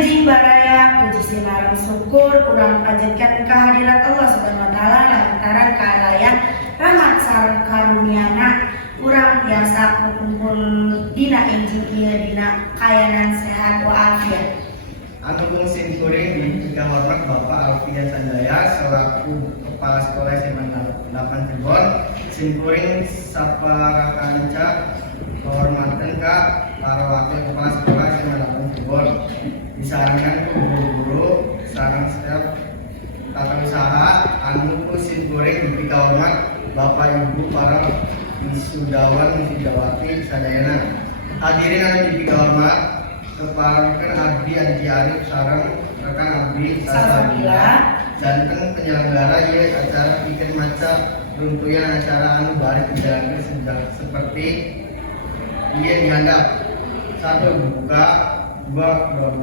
Hiji baraya puji sinarang syukur urang panjatkeun kehadirat Allah Subhanahu wa taala lantaran kaalayan rahmat sareng karuniana urang biasa kumpul dina hiji ieu dina kayanan sehat walafiat. Anu pungsin kuring jika hormat Bapak Alfian Sanjaya selaku Kepala Sekolah SMA 8 Cirebon, simkuring saparakanca kehormatan ka para wakil Kepala Sekolah SMA 8 Cirebon. Disarankan ku guru-guru sareng setiap tata usaha anu pungsin kuring jika hormat Bapak Ibu para wisudawan wisudawati sadayana. Hadirin anu jika hormat keparengkeun abdi Adi Arif sareng rekan abdi Salsabila janten penyelenggara ieu acara pikeun maca runtuyan acara anu bari dijalankeun seperti ieu dihandap. 1. Buka, 2.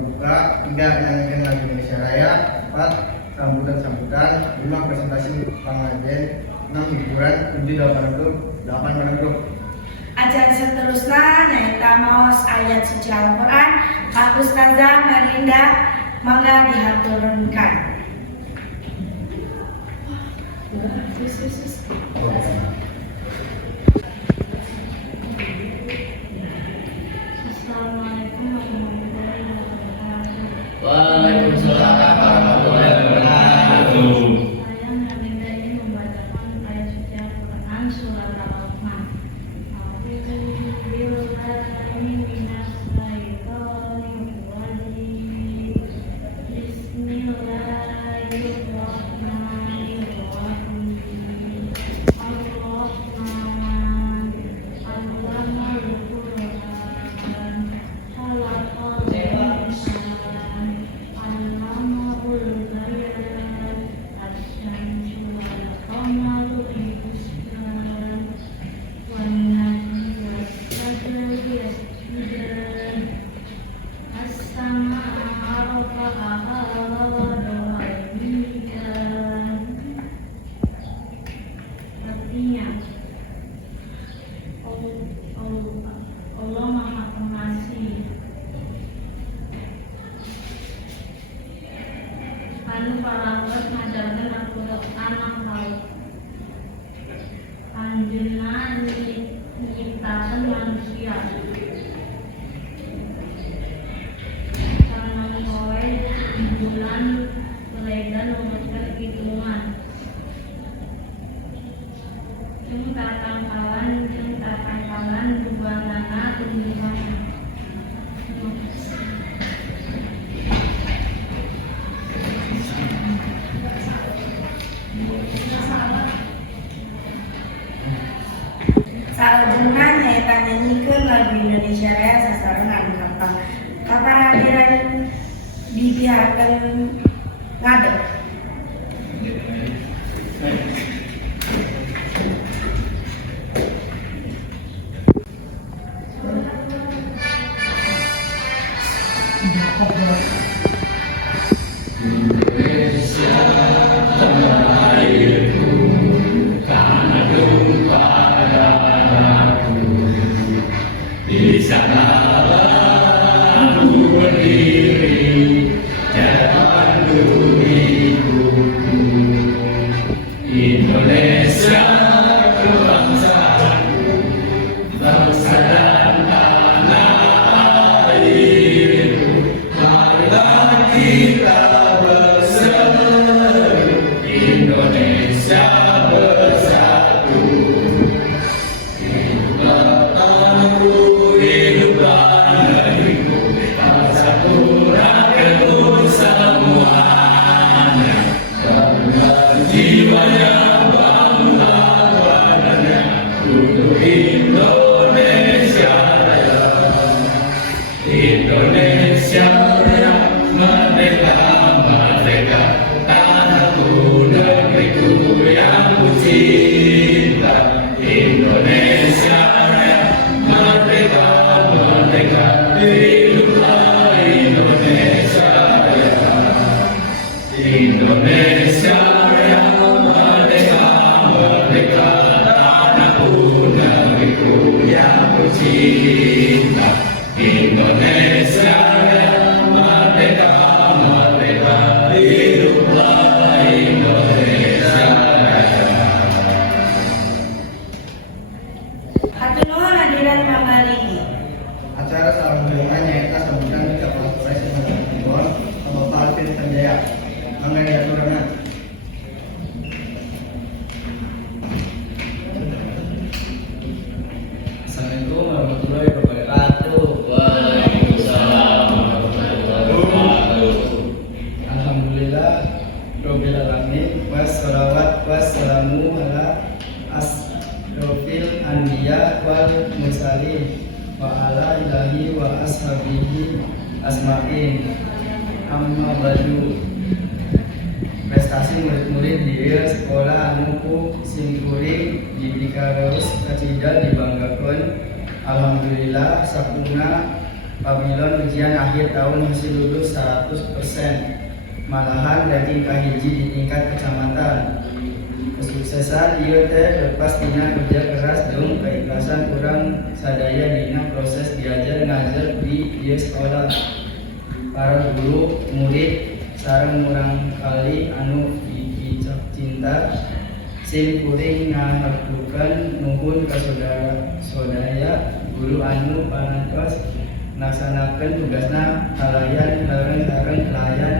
Buka, 3. Nyanyikan lagu Indonesia Raya, 4. Sambutan, 5. Presentasi pengajian, 6. Hiburan, 7. 8 grup. Acara seterusnya nyaita maos ayat suci Al-Quran Pak Ustazah Marinda mangga dihaturunkan. Assalamualaikum warahmatullahi wabarakatuh. Waalaikumsalam warahmatullahi wabarakatuh. Saya Marinda ini membacakan ayat suci Al-Quran surat Al-Rahman. Allah Maha Pengasih anu parantos ngajarkeun Al-Qur'an hal anjeunna nyiptakeun manusia kana poe bulan beredar numutkeun hitungan jeung tatangkalan bubanana tunjungan. Salajengna nyaita nyanyikeun lagu Indonesia Raya sasarengan hafal. Kaparadiran dibiarkeun ngadeg. Indonesia tanah airku, tanah tumpah darahku. Di sanalah aku berdiri, jalan diriku. Indonesia kebangsaanku, bangsa dan tanah airku. Marilah kita Indonesia bersatu. Hiduplah tanahku, hiduplah negeriku, bangsaku, rakyatku semuanya. Bangga jiwanya, bangga badannya, untuk Indonesia Raya. Indonesia Raya, merdeka, merdeka. Negeriku yang ku cinta, Indonesia Raya, merdeka, merdeka. Hiduplah Indonesia Raya. Indonesia Raya, merdeka, merdeka. Tanahku, negeriku yang ku cinta, Indonesia Raya, merdeka. acara salungan nyaeta sambutan di Kepala Sekolah SMA 8 Cirebon Bapak Alvin Sanjaya. Mangga diaturna. Assalamualaikum warahmatullahi wabarakatuh. Waalaikumsalam warahmatullahi wabarakatuh. Alhamdulillah Rabbil alamin wassalawat wassalamu ala asrofil anbiya wal mursalin wa ala ilahi wa ashabihi asma'in. Amma ba'du. Prestasi murid-murid di sekolah anuku simkuring di Dikareus Kacida dibanggakan. Alhamdulillah sakuna pamilon ujian akhir tahun hasil lulus 100%. Malahan ranking kahiji di tingkat kecamatan. Kesuksesan ieu teh lepas tina kerja keras jeung keikhlasan urang sadaya dina proses diajar ngajar di ieu sekolah. Para guru, murid, sareng urang kali anu dicak cinta sim kuring ngahartukeun nuhun ka saudara-saudara guru anu panantos naksanakeun tugasna kalayan sareng pelayan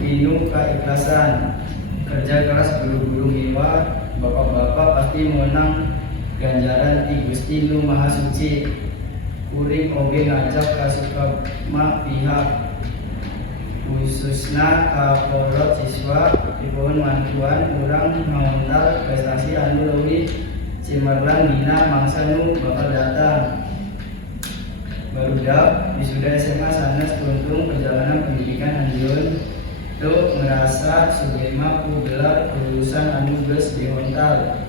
inu kaikhlasan. Kerja keras guru-guru miwa bapak-bapak pasti menang ganjaran ti Gusti Nu Maha Suci. Kuring oge ngajak ka sukama pihak khususna ka para siswa dipun bantuan urang ngaontar prestasi anu leuwih cemerlang dina mangsa nu bakal datang. Barudak wisuda SMA sanes tuntung perjalanan pendidikan anjeun teu merasa sugema ku gelar kelulusan anu geus dihontal.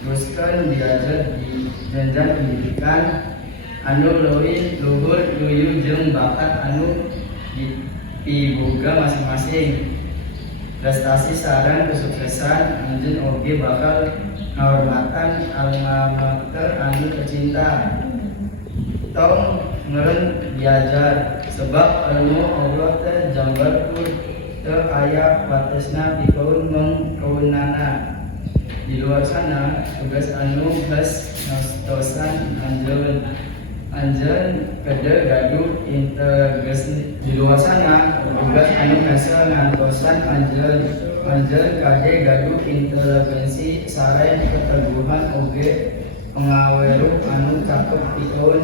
Teruskeun diajar di jenjang pendidikan anu leuwih luhur nuyu jeung bakat anu diboga masing-masing. Prestasi sareng kesuksesan anjeun oge bakal ngahormatan alma mater anu tercinta. Tong ngeureun diajar sebab anu Allah teh jambarkeun teu aya watesna pikeun mengkeunana. Di luar sana tugas anu geus ngastosan anjeun kede gaduh integrasi. Di luar sana tugas anu hese ngantosan anjeun kade gaduh inteligensi sareng keteguhan oge pengaweruh anu cakep pikeun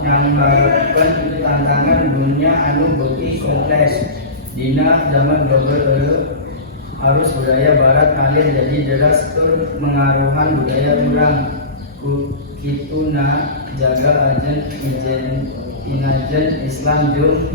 nyambarkeun tantangan dunia anu beuki kompleks. Dina zaman global arus budaya barat kalian jadi jelas tur mengaruhan budaya urang. Kituna jaga ajen inajen Islam jeung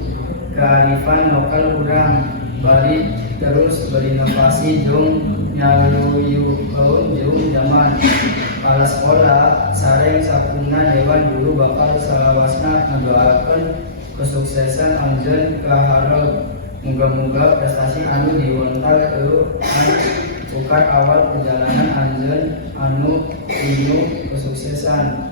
kearifan lokal urang. Bari terus berinovasi jeung nyaluyukeun jeung zaman. Kepala sekolah sareng sakuna dewan guru bakal salawasna ngadoakeun kesuksesan anjeun kaharep. Moga-moga prestasi anu diwontal teu ukat awal perjalanan anjeun anu inu kesuksesan.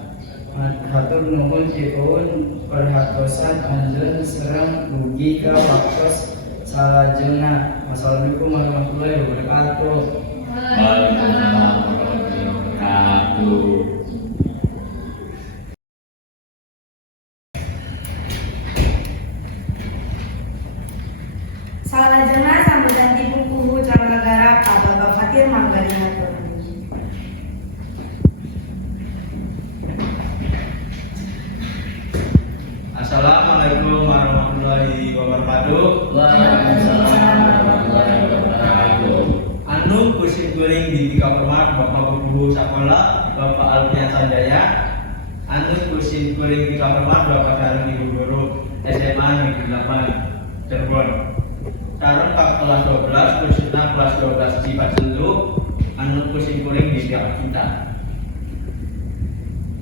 Hatur nuhun pikeun perhatosan anjeun sareng mugi ka waktos salajengna. Wassalamualaikum warahmatullahi wabarakatuh. Waalaikumsalam warahmatullahi wabarakatuh. Salajengna sambutan ti Pupuhu Calonegara ka Bapak Fatir mangga diaturna. Assalamualaikum warahmatullahi wabarakatuh. Waalaikumsalam warahmatullahi wabarakatuh. Anu kusim kuring di Tiga Permak Bapak Guru Sekolah Bapak Alfian Sanjaya. Anu kusim kuring di Tiga Permak Bapak Sareng Ibu Guru SMA Negeri 8 Cirebon. Sareng Pak kelas 12 khususnya kelas 12 Cipacendu. Anu kusim kuring di Tiga Kita.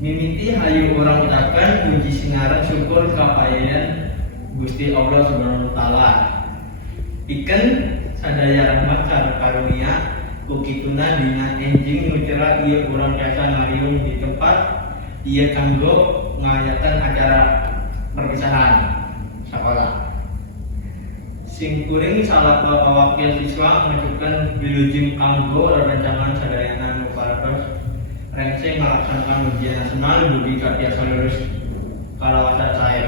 Mimiti hayu orang ucapkan puji singaran syukur kapayan Gusti Allah Subhanahu wa taala. Pikeun sadaya rahmat sareng karunia kukituna dina enjing nu ceura ieu urang tiasa ngariung di tempat ieu kanggo ngayakeun acara perpisahan sekolah. Sing kuring salapa wakil siswa ngajukeun wilujeng kanggo rerencangan sadayana nu paretos renceng melaksanakan ujian nasional budi karya lulus kalawasan sae.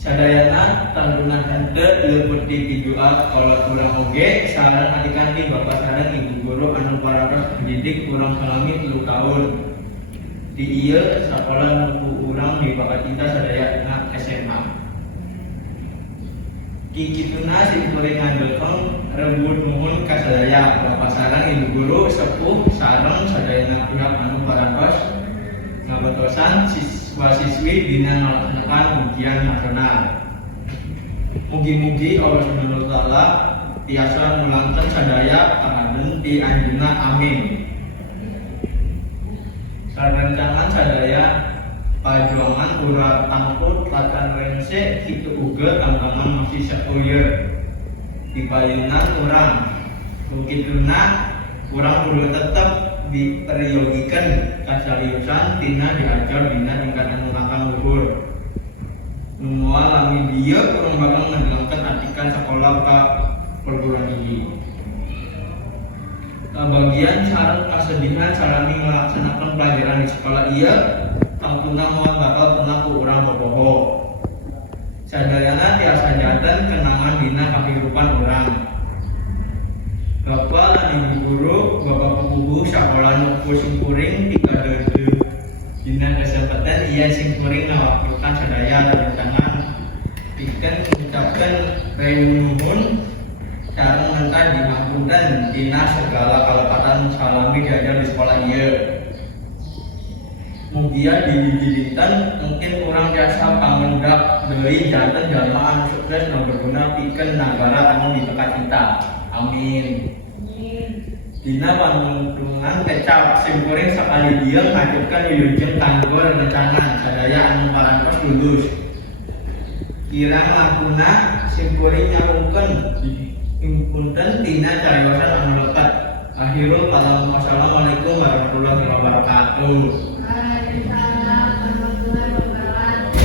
Sadayana tanggungan henteu leupeut ti doa kolot urang oge sareng adik-adik bapak sareng ibu guru anu parantos didik urang salami 3 tahun. Di ieu sakola nuku urang di bakat cinta sadayana SMA. Kikituna simkuring ngandeukeun rebut nuhun ka sadaya bapak sareng ibu guru sepuh sareng sadayana pihak anu parantos ngabatosan siswa-siswi dina ngalaksanakan ujian nasional. Mugi-mugi Allah Subhanahu wa taala tiasa nulangkeun sadaya pangaden ti anjeunna amin. Sarencangan sadaya pajuangan urat angkut latan rense kitu uga angkangan masih sakoyeur di payunan urang. Kukituna urang kudu tetep diperyogikan kasariusan tina diajar dina tingkat anu kakang luhur. Moal lami dieu urang bakal ngedengkeun atikan sekolah ka perguruan tinggi. Bagian sareng kasedihan salami melaksanakan pelajaran di sekolah ieu tangtuna moal bakal pernah ku urang boboho. Sadayana tiasa janten kenangan dina kahirupan urang. Bapak lan ibu guru, bapak guru sakola nu simkuring pikadeudeuh dina kesempatan ieu simkuring ngawakilkan sadaya rerencangan pikeun ngucapkeun nuhun sareng minta dihampunten dina segala kalepatan salami diajar di sekolah ieu. Mugia di dinten mungkin urang tiasa pamendak deui janten jalma anu sukses nu berguna pikeun nagara anu dibekat kita. Amin. Dina panuntungan kecap simkuring sakali dieu ngajutkeun wilujeng kanggo rerencangan sadaya anu parantos lulus. Kirang langkungna simkuring nyarungkeun punten tina cariyosan anu lekat. Akhirul kalam. Wassalamualaikum warahmatullahi wabarakatuh. Waalaikumsalam warahmatullahi wabarakatuh.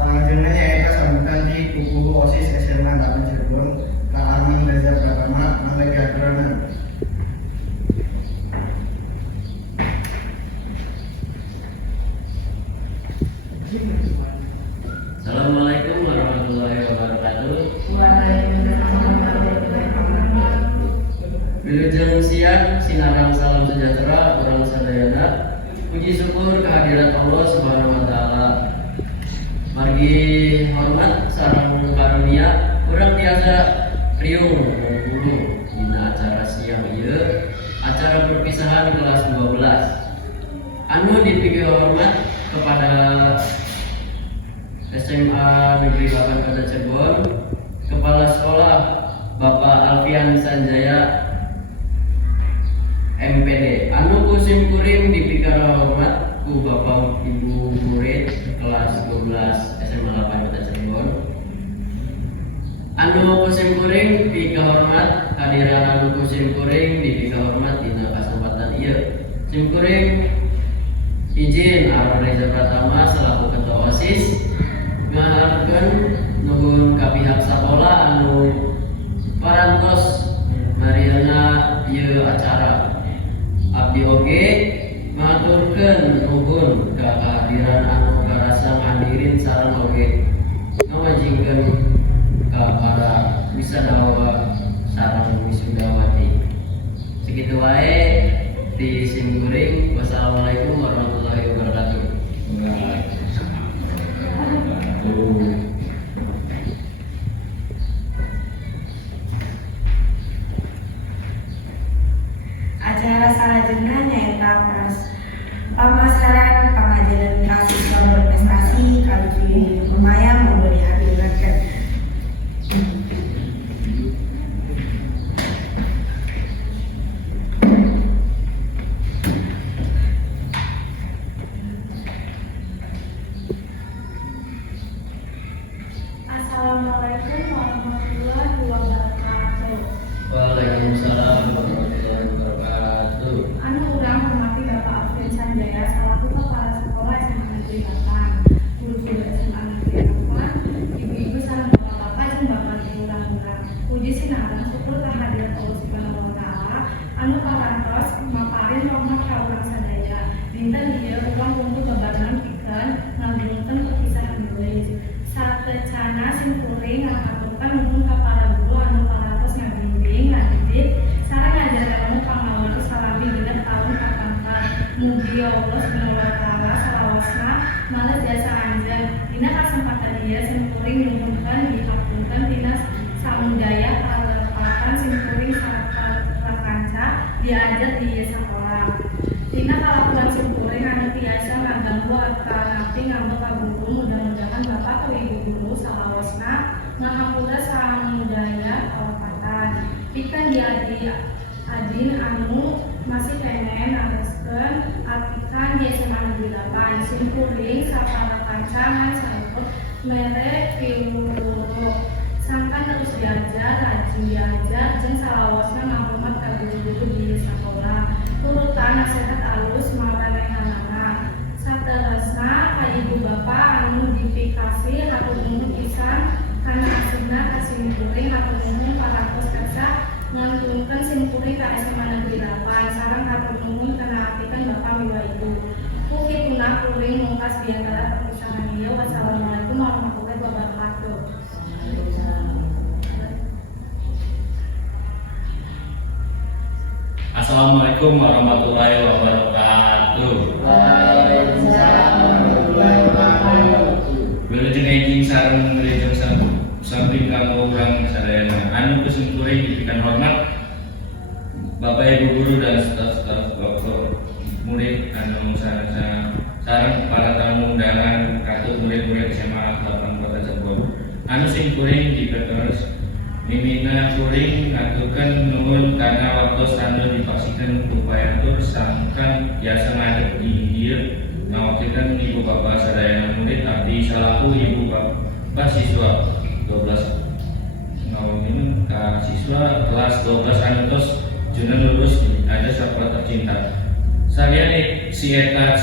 Selanjutnya nyaeta sambutan di kuku OSIS SMA 8 Cirebon Kak Arman Reza Pratama Mangga Jadrana. Assalamualaikum warahmatullahi wabarakatuh. Waalaikumsalam warahmatullahi wabarakatuh. Wilujeng siang sinarang salam sejahtera urang sadayana. Puji syukur kehadirat Allah Subhanahu wa taala. Margi hormat sareng karunia urang tiasa riung ngumpul dina acara siang ieu, acara perpisahan kelas 12. Anu dipiki hormat kepada SMA Negeri 8 Kota Cirebon, Kepala Sekolah Bapak Alfian Sanjaya MPD. Anu kusim kuring dipikara hormat ku Bapak Ibu murid kelas 12 SMA 8 Kota Cirebon. Anu kusim kuring pika hormat hadiran anu kusim kuring dipika hormat dina kasempatan ieu. Sim kuring izin Arman Reza Pratama selaku ketua OSIS ngaharkeun nuhun ka pihak sakola anu parantos marieuna ieu acara. Abdi oge ngaturkeun nuhun ka kehadiran anu garasa ngadirin sareng oge ngawajingkeun ka para wisadawa sareng wisudawati. Segitu wae di simkuring. Wassalamualaikum warahmatullahi wabarakatuh. Acara salajengna nyaeta pamasaran pengajaran kasiswa berprestasi kali lumayan monggo dihadirkan. Assalamualaikum warahmatullahi wabarakatuh. Waalaikumsalam warahmatullahi wabarakatuh. Anu urang hormati Bapak Alfian Sanjaya selaku Kepala Sekolah SMA Negeri 8, guru-guru SMA Negeri 8, ibu-ibu sareng bapak-bapak jeung bapak ibu urang-urang. Puji sinarang syukur diajar di sekolah. Tina kalakuan simkuring anu tiasa ngaganggu napi ngambek ka guru. Mudah-mudahan Bapak atau Ibu guru salawasna ngahampura samudaya kawapatan. Ikan adin anu masih pengen ngareskeun artikan di SMA Negeri 8 simkuring sapara kancangan saiput mere pilu sangkan terus diajar, rajin diajar, jeung salawasna ngahormat ka guru-guru di sekolah. Turutan nasihat alus maranehanana. Saterusna ka ibu bapak anu dipikasi hatur nuhun pisan kana asupna ka simkuring hatur nuhun parantos kersa ngantunkeun simkuring ka SMA Negeri 8 sareng hatur nuhun kana artikan bapak miwa ibu. Kukituna kuring mungkas diantara perpisahan ieu. Wassalamualaikum warahmatullahi wabarakatuh. Assalamualaikum warahmatullahi wabarakatuh. Waalaikumsalam warahmatullahi wabarakatuh. Wilujeng enjing sareng wilujeng samping kamu urang sadayana anu kesungkuring diberikan hormat Bapak Ibu guru dan staf-staf Bapak murid anu sareng para tamu undangan katut murid-murid SMA 8 Kota Cirebon. Anu sing kuring diperterus mimina kuring ngaturkeun nuhun kana waktos anu dipaksikan upayatur sangkan biasa ngadep di dieu ngawakilkeun ibu bapak sadayana murid abdi salaku ibu bapak siswa 12 ngawakilkeun ka siswa kelas 12 anu tos juna lulus ada sahabat tercinta. Salian si eta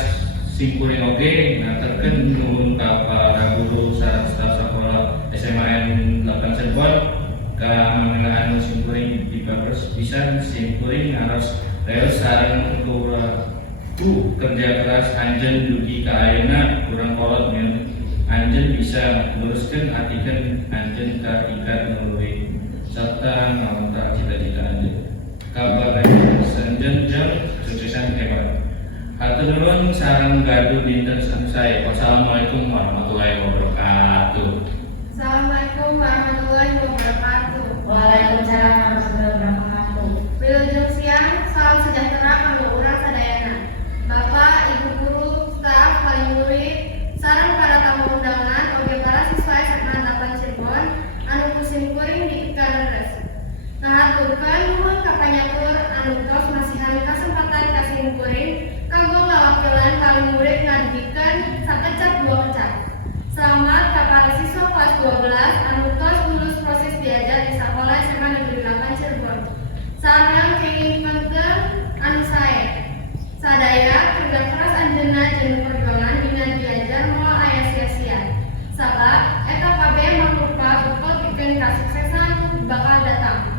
sing kuring oge ngaturkeun nuhun ka para guru sareng staf sekolah SMA 8 Cirebon ka mangga anu simkuring dipapres pisan simkuring ngaros reos sareng ku kerja keras anjeun dugi ka ayeuna kurang kolot men anjeun bisa luruskeun artikeun anjeun ka tingkat nu leuwih sarta ngawantar cita-cita anjeun kabar sanjeun jeung suksesan hebat. Hatur nuhun sareng gaduh dinten saya. Wassalamualaikum warahmatullahi wabarakatuh. Assalamualaikum warahmatullahi wabarakatuh. Waalaikumsalam warahmatullahi wabarakatuh. Wilujeng siang, salam sejahtera kanggo urang sadayana. Bapak, Ibu guru, staf, wali murid, sareng para tamu undangan oge para siswa SMA 8 Cirebon anu kusimkuring dipikareun res. Ngahaturkeun nuhun ka panyatur anu tos masihan kasempatan ka simkuring kanggo ngawakilan wali murid ngadugikeun sakecap 2 kecap. Selamat ka para siswa kelas 12 anu tos lulus proses diajar di sekolah SMA Negeri 8 Cirebon. Sareng kengingkeun anu sae. Sadaya kerja keras anjeunna jeung perjuangan dina diajar moal aya sia-sia. Sabab eta kabeh mangrupa bekal pikeun kasuksesan bakal datang.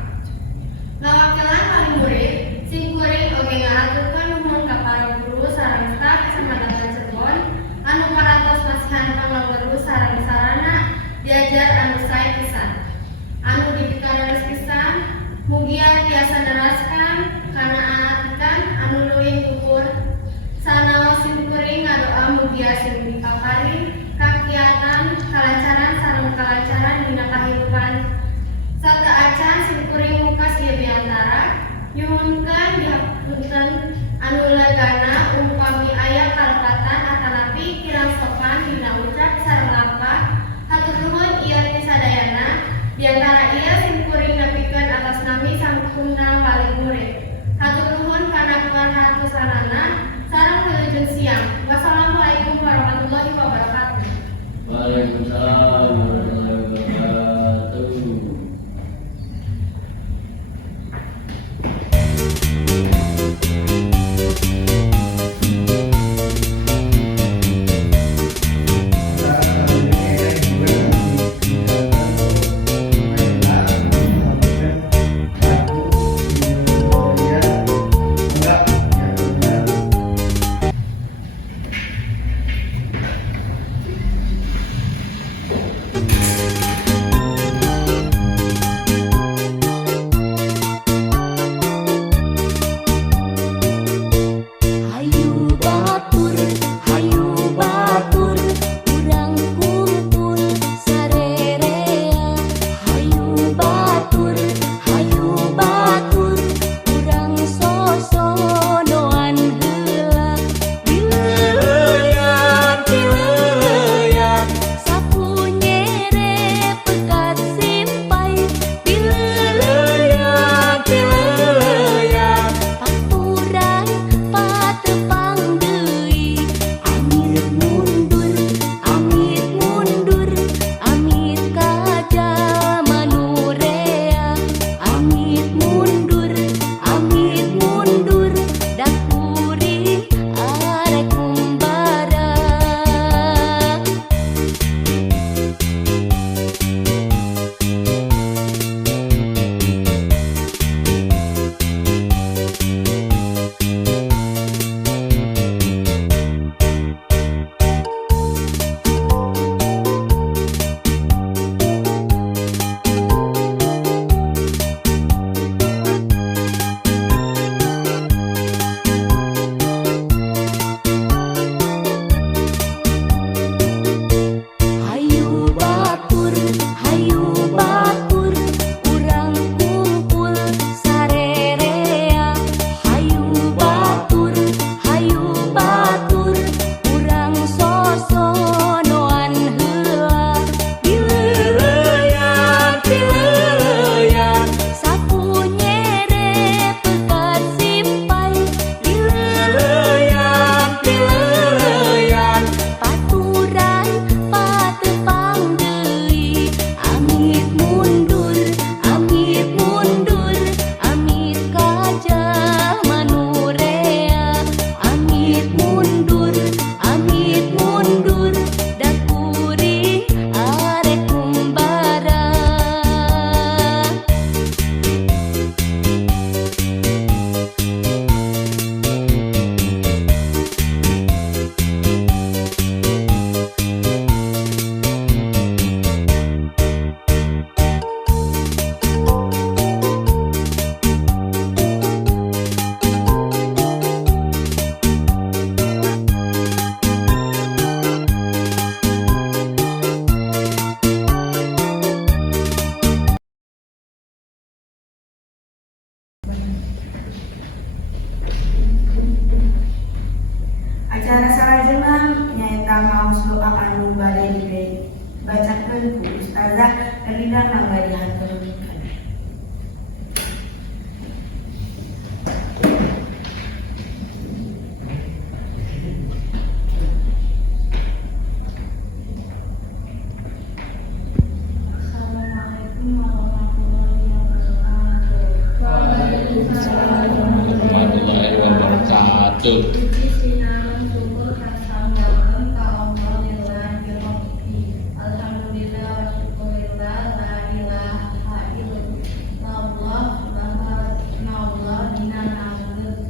Ngawakilan wali murid, simkuring oge ngahaturkeun nuhun ka para guru sareng staf SMA 8 Cirebon anu parantos masihan panglenggeru sareng sarana diajar anu sae pisan. Anu dipikareun pisan mugia tiasa neraskan kana artikan anu leuwih luhur. Sanaos simkuring ngadoa mugia sing dipakaring kakiatan kalancaran sareng kalancaran dina kahirupan. Sata acan simkuring mukas ieu diantara nyuhunkeun dihapunten anu legana umpami aya kalepatan atanapi kirang sopan dina ucap sareng langkah. Hatur nuhun ieu ti sadayana diantara ieu simkuring nepikeun atas nami sangkundang wali murid. Hatur nuhun kana pangartosanana sareng wilujeng siang. Wassalamualaikum warahmatullahi wabarakatuh. Waalaikumsalam warahmatullahi wabarakatuh. Betul. Puji sinarung syukur kasambakeun ka Allah lillahi rabbi. Alhamdulillah wa syukurillah la ilaha illallah subhanallah dina nageut.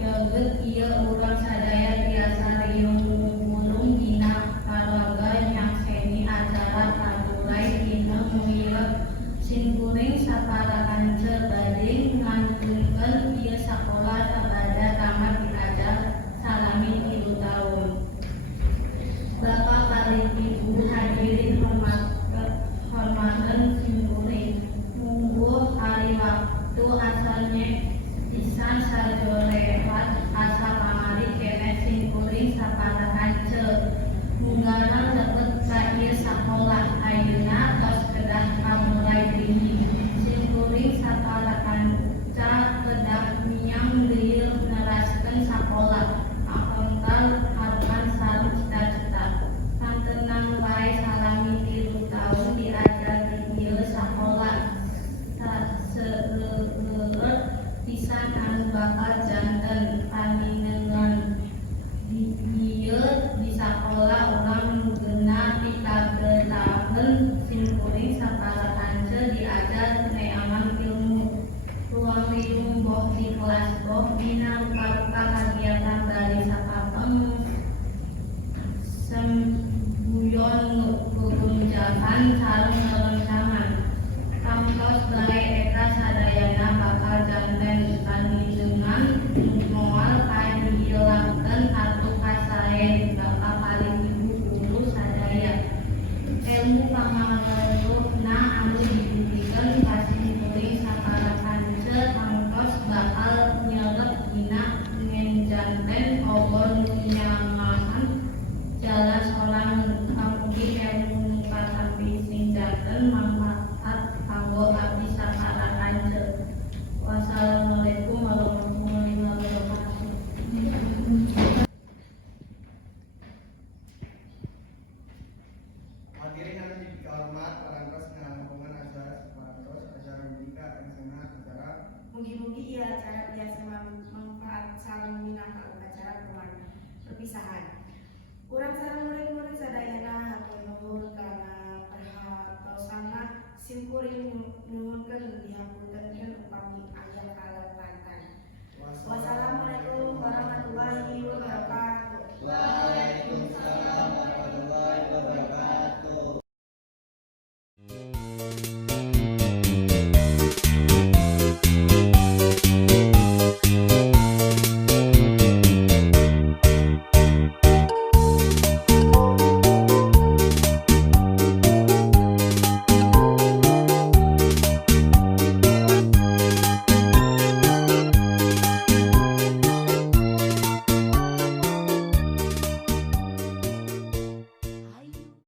Jageut ieu urang sadaya tiasa riung mulung dina karaga nyakseni acara kadulai dina muireng simkuring saparakan bading ngantunkeun ieu sakola sabada tamat diajar salami 3 tahun. Bapak kali ibu hadirin hormatan simkuring mungguh hari waktu asalnya pisan sajorehat asa kamari keneh simkuring saparakan munggaran lepet ka ieu sakola ayeuna tos kedah kamulai dini simkuring saparakan kedah miang deuyeul neraskeun sakola akontal harapan sareng cita-cita pantenang wae salami 3 tahun diajar di ieu sakola seueur pisan anu bakal janten paninengan ieu di sakola urang nu geunah pitageutakeun simkuring saparakan diajar neangan ilmu ruang riung boh di kelas boh dina rupa-rupa kagiatan dari sapapeng sembuyon gugunjakan sareng ngerencangan tangtos bae eta sadayana bakal janten paninengan moal kahilangkeun atuh kasae bapak paling ibu guru sadaya ilmu pangaruhna anu dibuktikan kasimkuring saparakan tangtos bakal nyelep dina ngenjanten obor nu nyamahan jala solang kamugi ilmu nu katampi sing janten manfaat kanggo abdi saparakan. Wassalamualaikum warahmatullahi wabarakatuh. Hadirin anu dihormat parantos ngalampungan acara saparantos acara mimika rencana acara Mugi-mugi ieu acara biasa manfaat sareng minangka upacara perpisahan. Urang sareng murid-murid sadayana hatur nuhun kana perhatosna simkuring nuhunkeun